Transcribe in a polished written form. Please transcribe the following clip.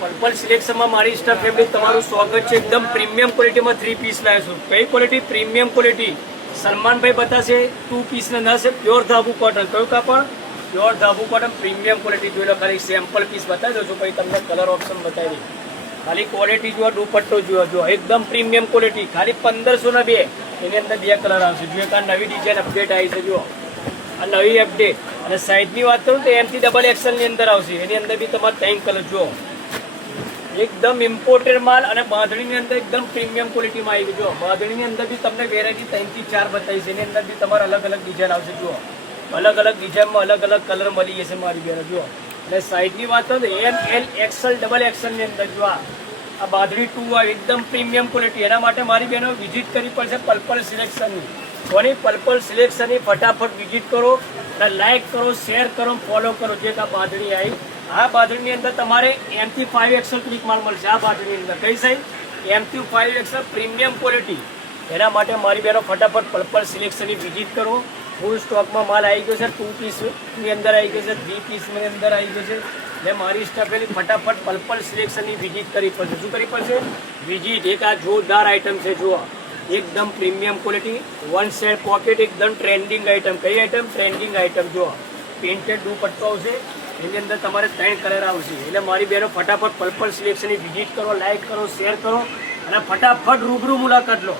Purple સિલેક્શનમાં મારી staff fabric તમારું સ્વાગત છે। એકદમ પ્રીમિયમ ક્વોલિટીમાં 3 પીસ લાવ્યો છું। કઈ ક્વોલિટી? Premium quality. સલમાનભાઈ બતાશે 2 પીસના ના છે પ્યોર ધાબુ કોટન। કયું કાપડ? પ્યોર ધાબુ કોટન પ્રીમિયમ ક્વોલિટી। જોઈ લો, ખાલી સેમ્પલ પીસ બતાવી દઉં છું, પછી તમને કલર ઓપ્શન બતાવી દઉં। ખાલી ક્વોલિટી જુઓ, દુપટ્ટો જુઓ, એકદમ પ્રીમિયમ ક્વોલિટી। ખાલી 1500 2। એની અંદર 2 કલર આવશે। જુઓ, આ નવી ડિઝાઇન અપડેટ આવી છે। જુઓ, આ નવી અપડેટ। અને સાઇઝની વાત કરું તો એમથી ડબલ એક્સેલની અંદર આવશે। એની અંદર બી તમારે 3 કલર જુઓ, એકદમ ઇમ્પોર્ટેડ માલ। અને બાંધણીની અંદર એકદમ પ્રીમિયમ ક્વોલિટીમાં આવી ગયું। જુઓ, બાંધણીની અંદર બી તમને વેરાયટી 3 થી 4 બતાવી છે। એની અંદર બી તમારે અલગ અલગ ડિઝાઇન આવશે। જુઓ, અલગ અલગ ડિઝાઇનમાં અલગ અલગ કલર મળી જશે મારી બેન। જુઓ, અને સાઇઝની વાત કરું તો એમ, એલ, એક્સેલ, ડબલ એક્સેલની અંદર જુઓ, આ બાંધણી 2 આવે, એકદમ પ્રીમિયમ ક્વોલિટી। એના માટે મારી બહેનો વિઝિટ કરવી પડશે પર્પલ સિલેક્શનની। કોની? પર્પલ સિલેક્શનની। ફટાફટ વિઝિટ કરો અને લાઇક કરો, શેર કરો, ફોલો કરો। જે આ બાંધણી આવી, આ બાંધણીની અંદર તમારે એમથી 5 એક્સેલ ક્લિક માલ મળશે। આ બાંધણીની અંદર કઈ સાઈઝ? એમથી 5 એક્સેલ પ્રીમિયમ ક્વોલિટી। એના માટે મારી બહેનો ફટાફટ પર્પલ સિલેક્શનની વિઝિટ કરો। ફૂલ સ્ટોકમાં માલ આવી ગયો છે। 2 પીસની અંદર આવી ગયો છે, 3 પીસની અંદર આવી ગયો છે। એટલે મારી સ્ટાફેની ફટાફટ પર્પલ સિલેક્શનની વિઝિટ કરવી પડશે। શું કરવી પડશે? વિઝિટ। એક આ જોરદાર આઇટમ છે। જુઓ, એકદમ પ્રીમિયમ ક્વોલિટી, 1 સેટ પોકેટ, એકદમ ટ્રેન્ડિંગ આઇટમ। કઈ આઇટમ? Trending item. જુઓ, પ્રિન્ટેડ દુપટ્ટો આવશે। એની અંદર તમારે 3 કલર આવશે। એટલે મારી બહેનો ફટાફટ પર્પલ સિલેક્શનની વિઝિટ કરો, લાઇક કરો, શેર કરો અને ફટાફટ રૂબરૂ મુલાકાત લો।